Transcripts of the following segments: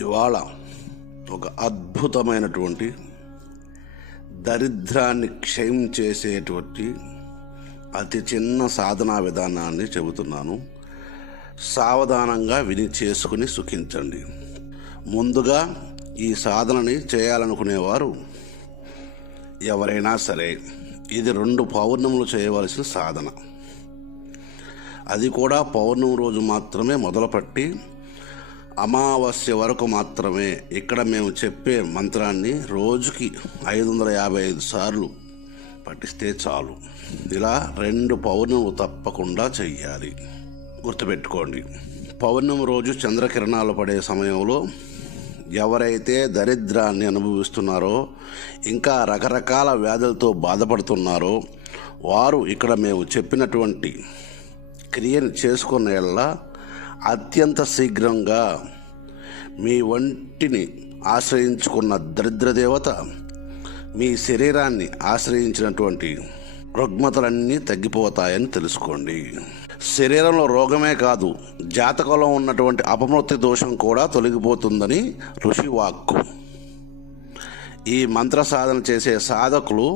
ఇవాళ ఒక అద్భుతమైనటువంటి దరిద్రాన్ని క్షయం చేసేటువంటి అతి చిన్న సాధనా విధానాన్ని చెబుతున్నాను. సావధానంగా విని చేసుకుని సుఖించండి. ముందుగా ఈ సాధనని చేయాలనుకునేవారు ఎవరైనా సరే, ఇది 2 పౌర్ణములు చేయవలసిన సాధన. అది కూడా పౌర్ణమి రోజు మాత్రమే మొదలుపెట్టి అమావాస్య వరకు మాత్రమే. ఇక్కడ మేము చెప్పే మంత్రాన్ని రోజుకి 555 సార్లు పఠిస్తే చాలు. ఇలా 2 పౌర్ణములు తప్పకుండా చెయ్యాలి. గుర్తుపెట్టుకోండి, పౌర్ణమి రోజు చంద్రకిరణాలు పడే సమయంలో ఎవరైతే దరిద్రాన్ని అనుభవిస్తున్నారో, ఇంకా రకరకాల వ్యాధులతో బాధపడుతున్నారో వారు ఇక్కడ మేము చెప్పినటువంటి క్రియను చేసుకున్న యెడల అత్యంత శీఘ్రంగా మీ ఒంటిని ఆశ్రయించుకున్న దరిద్ర దేవత మీ శరీరాన్ని ఆశ్రయించినటువంటి రుగ్మతలన్నీ తగ్గిపోతాయని తెలుసుకోండి. శరీరంలో రోగమే కాదు, జాతకంలో ఉన్నటువంటి అపమృత్యు దోషం కూడా తొలగిపోతుందని ఋషి వాక్కు. ఈ మంత్ర సాధన చేసే సాధకులు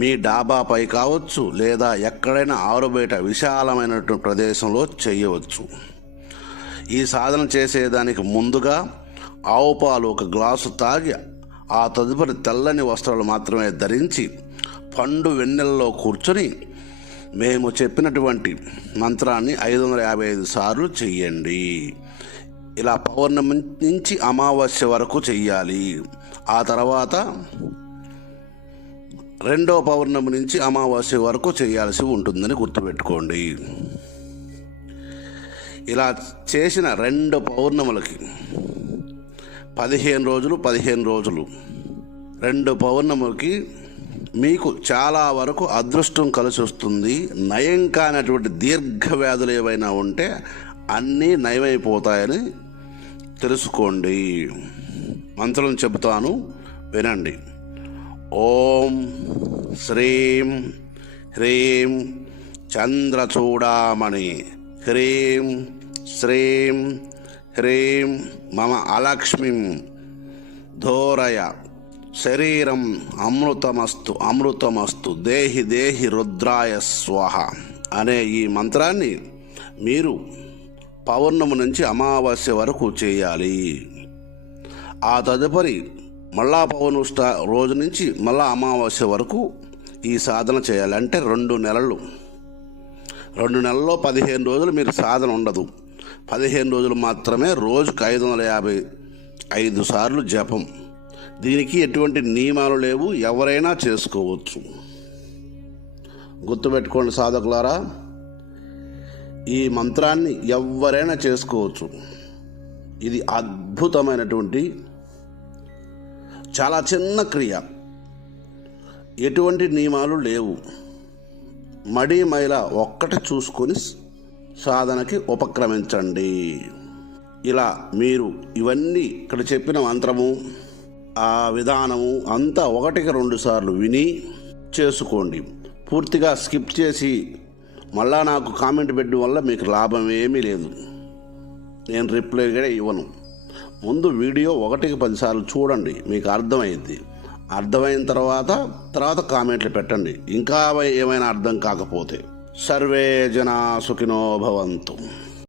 మీ డాబాపై కావచ్చు, లేదా ఎక్కడైనా ఆరుబయట విశాలమైనటువంటి ప్రదేశంలో చేయవచ్చు. ఈ సాధన చేసేదానికి ముందుగా ఆవు పాలు 1 గ్లాసు తాగి, ఆ తదుపరి తెల్లని వస్త్రాలు మాత్రమే ధరించి పండు వెన్నెలలో కూర్చొని మేము చెప్పినటువంటి మంత్రాన్ని 555 సార్లు చెయ్యండి. ఇలా పౌర్ణమి నుంచి అమావాస్య వరకు చెయ్యాలి. ఆ తర్వాత 2వ పౌర్ణమి నుంచి అమావాస్య వరకు చేయాల్సి ఉంటుందని గుర్తుపెట్టుకోండి. ఇలా చేసిన 2 పౌర్ణములకి 15 రోజులు 2 పౌర్ణములకి మీకు చాలా వరకు అదృష్టం కలిసి వస్తుంది. నయం కానటువంటి దీర్ఘ వ్యాధులు ఏవైనా ఉంటే అన్నీ నయమైపోతాయని తెలుసుకోండి. మంత్రం చెబుతాను, వినండి. ఓం శ్రీం హ్రీం చంద్రచూడామణి హ్రీం శ్రీం హ్రీం మమ అలక్ష్మిం ధోరయ శరీరం అమృతమస్తు దేహి దేహి రుద్రాయ స్వాహ అనే ఈ మంత్రాన్ని మీరు పౌర్ణమి నుంచి అమావాస్య వరకు చేయాలి. ఆ తదుపరి మళ్ళా పౌర్ణమి రోజు నుంచి మళ్ళా అమావాస్య వరకు ఈ సాధన చేయాలి. అంటే 2 నెలలు. 2 నెలల్లో 15 రోజులు మీరు సాధన ఉండదు. 15 రోజులు మాత్రమే రోజుకు 555 సార్లు జపం. దీనికి ఎటువంటి నియమాలు లేవు, ఎవరైనా చేసుకోవచ్చు. గుర్తుపెట్టుకోండి సాధకులారా, ఈ మంత్రాన్ని ఎవరైనా చేసుకోవచ్చు. ఇది అద్భుతమైనటువంటి చాలా చిన్న క్రియ, ఎటువంటి నియమాలు లేవు. మడి మైల ఒక్కటి చూసుకొని సాధనకి ఉపక్రమించండి. ఇలా మీరు ఇవన్నీ ఇక్కడ చెప్పిన మంత్రము, ఆ విధానము అంతా 1కి 2 సార్లు విని చేసుకోండి. పూర్తిగా స్కిప్ చేసి మళ్ళా నాకు కామెంట్ పెట్టడం వల్ల మీకు లాభం ఏమీ లేదు. నేను రిప్లై కూడా ఇవ్వను. ముందు వీడియో 1కి 10 సార్లు చూడండి, మీకు అర్థమైంది. అర్థమైన తర్వాత కామెంట్లు పెట్టండి. ఇంకా ఏమైనా అర్థం కాకపోతే. సర్వే జనా సుఖినో భవంతు.